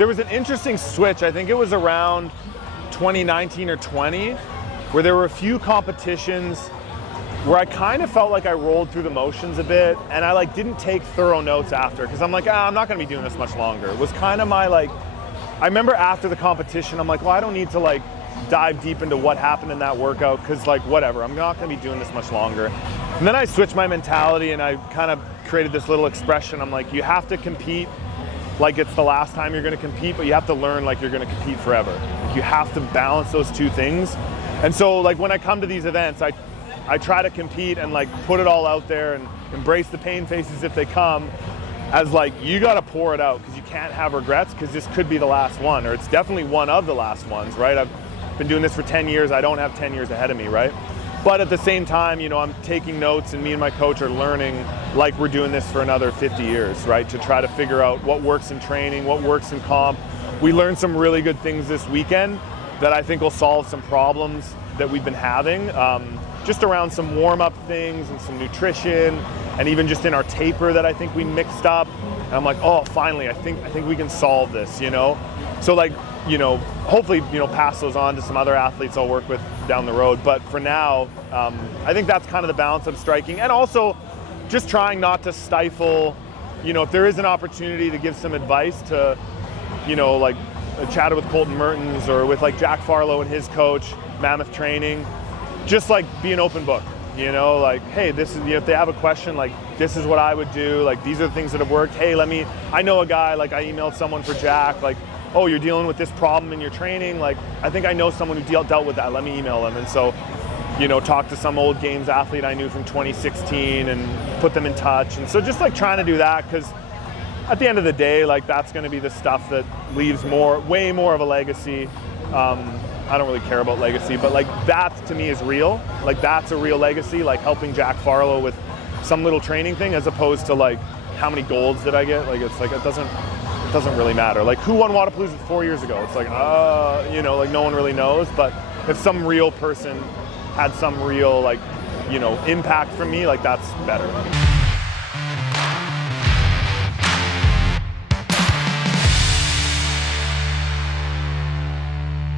there was an interesting switch. I think it was around 2019 or 20, where there were a few competitions where I kind of felt like I rolled through the motions a bit, and I like didn't take thorough notes after, because I'm like, I'm not gonna be doing this much longer. It was kind of my like, I remember after the competition, I'm like, well, I don't need to like dive deep into what happened in that workout, because like whatever, I'm not gonna be doing this much longer. And then I switched my mentality and I kind of created this little expression. I'm like, you have to compete like it's the last time you're gonna compete, but you have to learn like you're gonna compete forever. Like, you have to balance those two things. And so like when I come to these events, I try to compete and like put it all out there and embrace the pain faces if they come, as like, you gotta pour it out, because you can't have regrets, because this could be the last one, or it's definitely one of the last ones, right? I've been doing this for 10 years, I don't have 10 years ahead of me, right? But at the same time, you know, I'm taking notes, and me and my coach are learning like we're doing this for another 50 years, right? To try to figure out what works in training, what works in comp. We learned some really good things this weekend that I think will solve some problems that we've been having. Just around some warm-up things and some nutrition, and even just in our taper that I think we mixed up. And I'm like, oh, finally, I think we can solve this, you know? So like, you know, hopefully, you know, pass those on to some other athletes I'll work with down the road. But for now, I think that's kind of the balance I'm striking. And also just trying not to stifle, you know, if there is an opportunity to give some advice to, you know, like chatted with Colton Mertens or with like Jack Farlow and his coach, Mammoth Training, just like be an open book, you know, like, hey, this is, you know, if they have a question, like, this is what I would do, like, these are the things that have worked. Hey, I know a guy, like, I emailed someone for Jack, like, oh, you're dealing with this problem in your training, like, I think I know someone who dealt with that, let me email them. And so, you know, talk to some old games athlete I knew from 2016 and put them in touch. And so just like trying to do that, because at the end of the day, like, that's going to be the stuff that leaves way more of a legacy. I don't really care about legacy, but like that to me is real. Like that's a real legacy, like helping Jack Farlow with some little training thing, as opposed to like how many golds did I get? Like it's like it doesn't really matter. Like who won Wadapalooza 4 years ago? It's like you know, like no one really knows. But if some real person had some real like, you know, impact from me, like that's better.